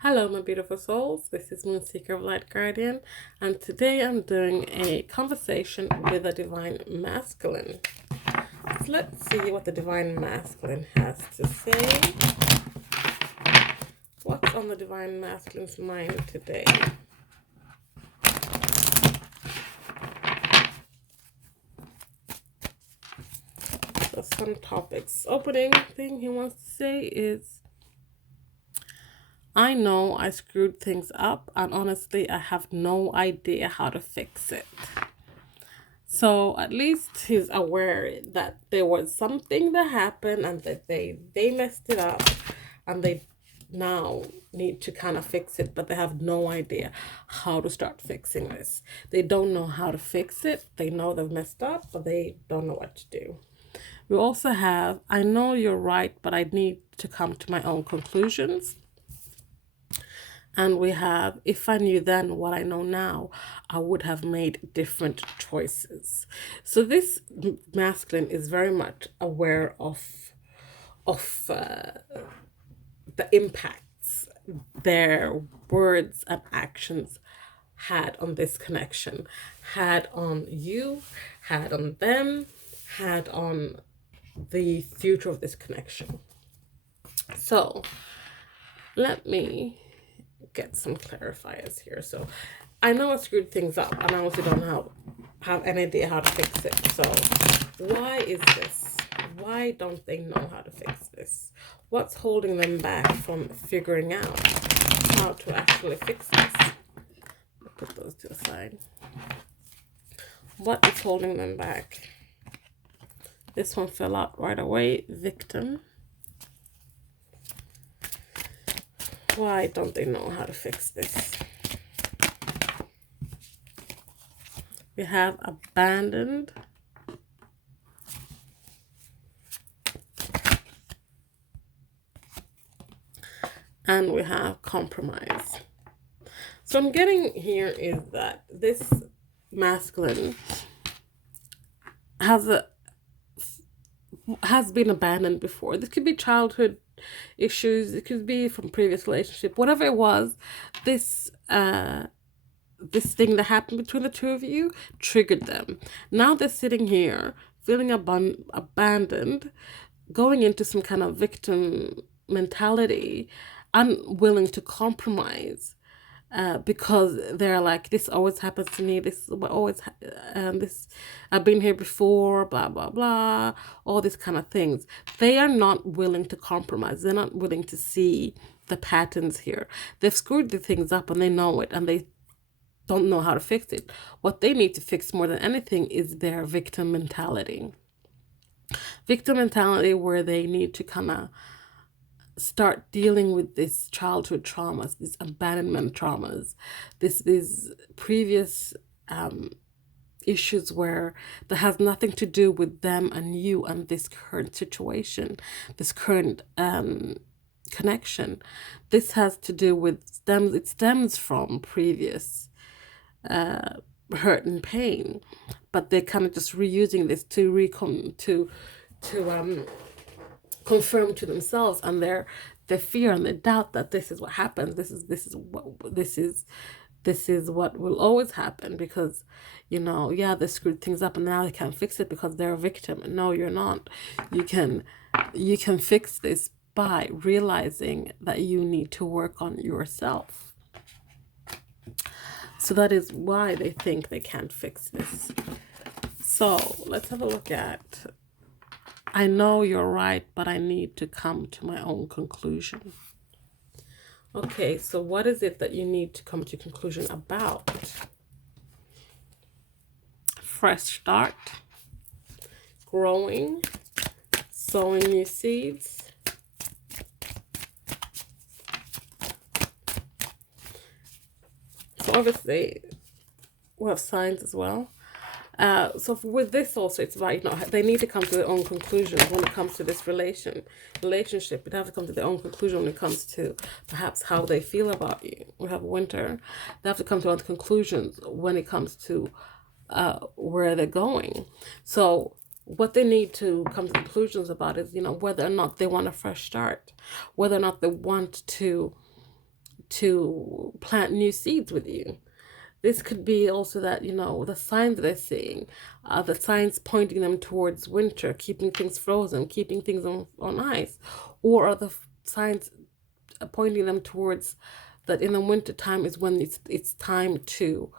Hello, my beautiful souls. This is Moonseeker of Light Guardian, and today I'm doing a conversation with the Divine Masculine. So let's see what the Divine Masculine has to say. What's on the Divine Masculine's mind today? So some topics. Opening thing he wants to say is, I know I screwed things up, and honestly, I have no idea how to fix it. So at least he's aware that there was something that happened and that they messed it up and they now need to kind of fix it, but they have no idea how to start fixing this. They don't know how to fix it. They know they've messed up, but they don't know what to do. We also have, I know you're right, but I need to come to my own conclusions. And we have, if I knew then what I know now, I would have made different choices. So this masculine is very much aware of the impacts their words and actions had on this connection, had on you, had on them, had on the future of this connection. So let me get some clarifiers here. So I know I screwed things up and I also don't have any idea how to fix it. So why is this? Why don't they know how to fix this? What's holding them back from figuring out how to actually fix this? I'll put those to the side. What is holding them back? This one fell out right away. Victim. Why don't they know how to fix this? We have abandoned. And we have compromise. So I'm getting here is that this masculine has been abandoned before. This could be childhood issues, it could be from previous relationship, whatever it was. This thing that happened between the two of you triggered them. Now they're sitting here feeling abandoned, going into some kind of victim mentality, unwilling to compromise. Because they're like, this always happens to me. This is what always, this, I've been here before, blah, blah, blah, all these kind of things. They are not willing to compromise. They're not willing to see the patterns here. They've screwed the things up and they know it and they don't know how to fix it. What they need to fix more than anything is their victim mentality. Victim mentality where they need to kind of start dealing with this childhood traumas, these abandonment traumas, these previous issues where that has nothing to do with them and you and this current situation, this current connection. This has to do with it stems from previous hurt and pain, but they're kind of just reusing this to confirm to themselves and their fear and their doubt that this is what happens. This is what will always happen because, yeah, they screwed things up and now they can't fix it because they're a victim. No, you're not. You can fix this by realizing that you need to work on yourself. So that is why they think they can't fix this. So let's have a look at, I know you're right, but I need to come to my own conclusion. Okay, so what is it that you need to come to a conclusion about? Fresh start, growing, sowing new seeds. So obviously, we have signs as well. So with this also, it's about, they need to come to their own conclusions when it comes to this relationship. They have to come to their own conclusion when it comes to perhaps how they feel about you. We have winter. They have to come to their own conclusions when it comes to where they're going. So what they need to come to conclusions about is, whether or not they want a fresh start, whether or not they want to to plant new seeds with you. This could be also that, the signs they're seeing, the signs pointing them towards winter, keeping things frozen, keeping things on ice, or are the signs pointing them towards that in the winter time is when it's time to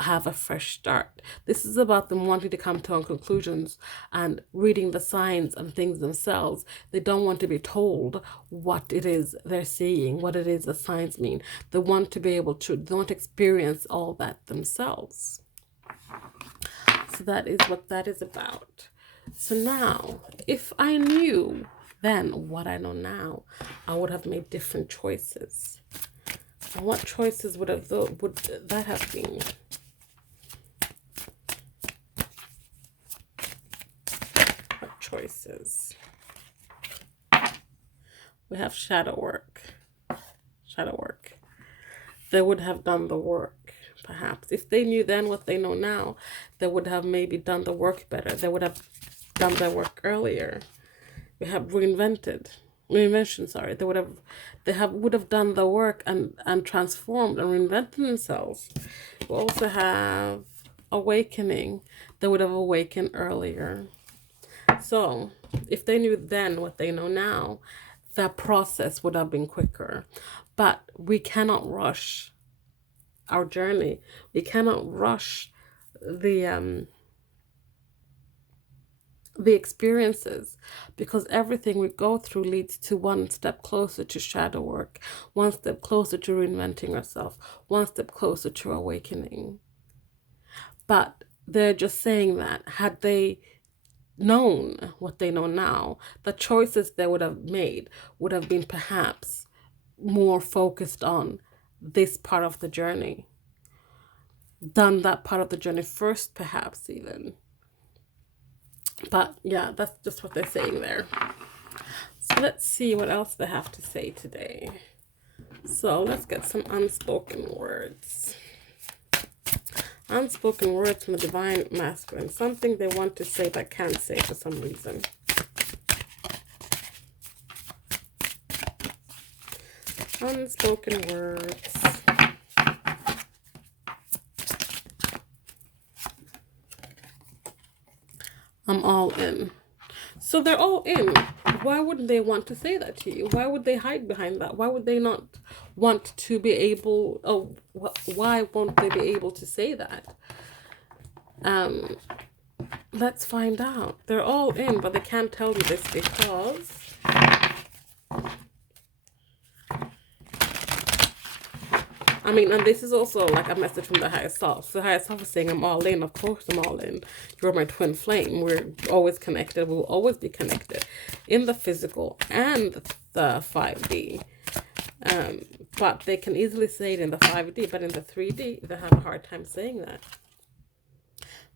have a fresh start. This is about them wanting to come to conclusions and reading the signs and things themselves. They don't want to be told what it is they're seeing, what it is the signs mean. They want to be able to, they want to experience all that themselves. So that is what that is about. So now, if I knew then what I know now, I would have made different choices. And what choices would that have been? Choices. We have shadow work. They would have done the work, perhaps. If they knew then what they know now, they would have maybe done the work better. They would have done their work earlier. We have reinvention, sorry. They would have done the work and transformed and reinvented themselves. We also have awakening. They would have awakened earlier. So, if they knew then what they know now, that process would have been quicker. But we cannot rush our journey. We cannot rush the experiences, because everything we go through leads to one step closer to shadow work, one step closer to reinventing ourselves, one step closer to awakening. But they're just saying that had they known what they know now, the choices they would have made would have been perhaps more focused on this part of the journey, done that part of the journey first, perhaps even. But yeah, that's just what they're saying there. So let's see what else they have to say today. So let's get some unspoken words. Unspoken words from the divine masculine. Something they want to say but can't say for some reason. Unspoken words. I'm all in. So they're all in. Why wouldn't they want to say that to you? Why would they hide behind that? Why would they not want to be able, why won't they be able to say that? Let's find out. They're all in, but they can't tell you this because and this is also like a message from the higher self. The higher self is saying, I'm all in. Of course I'm all in. You're my twin flame. We're always connected. We'll always be connected in the physical and the 5D. But they can easily say it in the 5D, but in the 3D, they have a hard time saying that.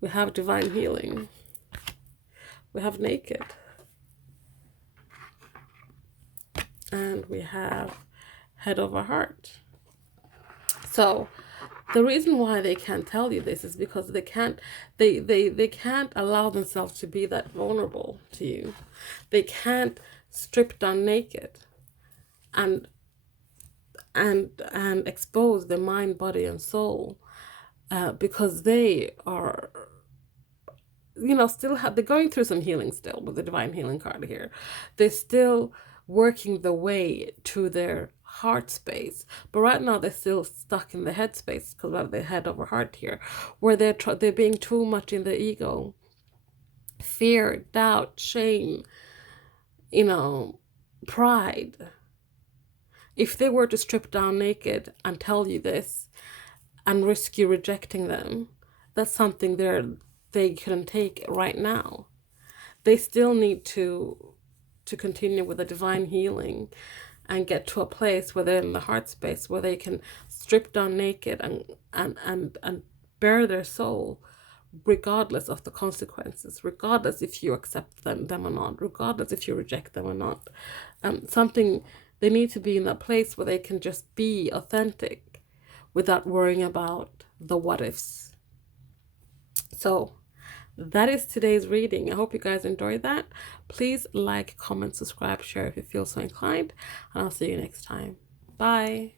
We have divine healing. We have naked. And we have head over heart. So the reason why they can't tell you this is because they can't allow themselves to be that vulnerable to you. They can't strip down naked and expose their mind, body, and soul, because they are, they're going through some healing still with the divine healing card here. They're still working the way to their heart space, but right now they're still stuck in the head space because of the head over heart here, where they're being too much in the ego, fear, doubt, shame, pride. If they were to strip down naked and tell you this and risk you rejecting them, that's something they couldn't take right now. They still need to continue with the divine healing and get to a place where they're in the heart space, where they can strip down naked and bare their soul, regardless of the consequences, regardless if you accept them or not, regardless if you reject them or not. They need to be in that place where they can just be authentic without worrying about the what ifs. So that is today's reading. I hope you guys enjoyed that. Please like, comment, subscribe, share if you feel so inclined, and I'll see you next time. Bye.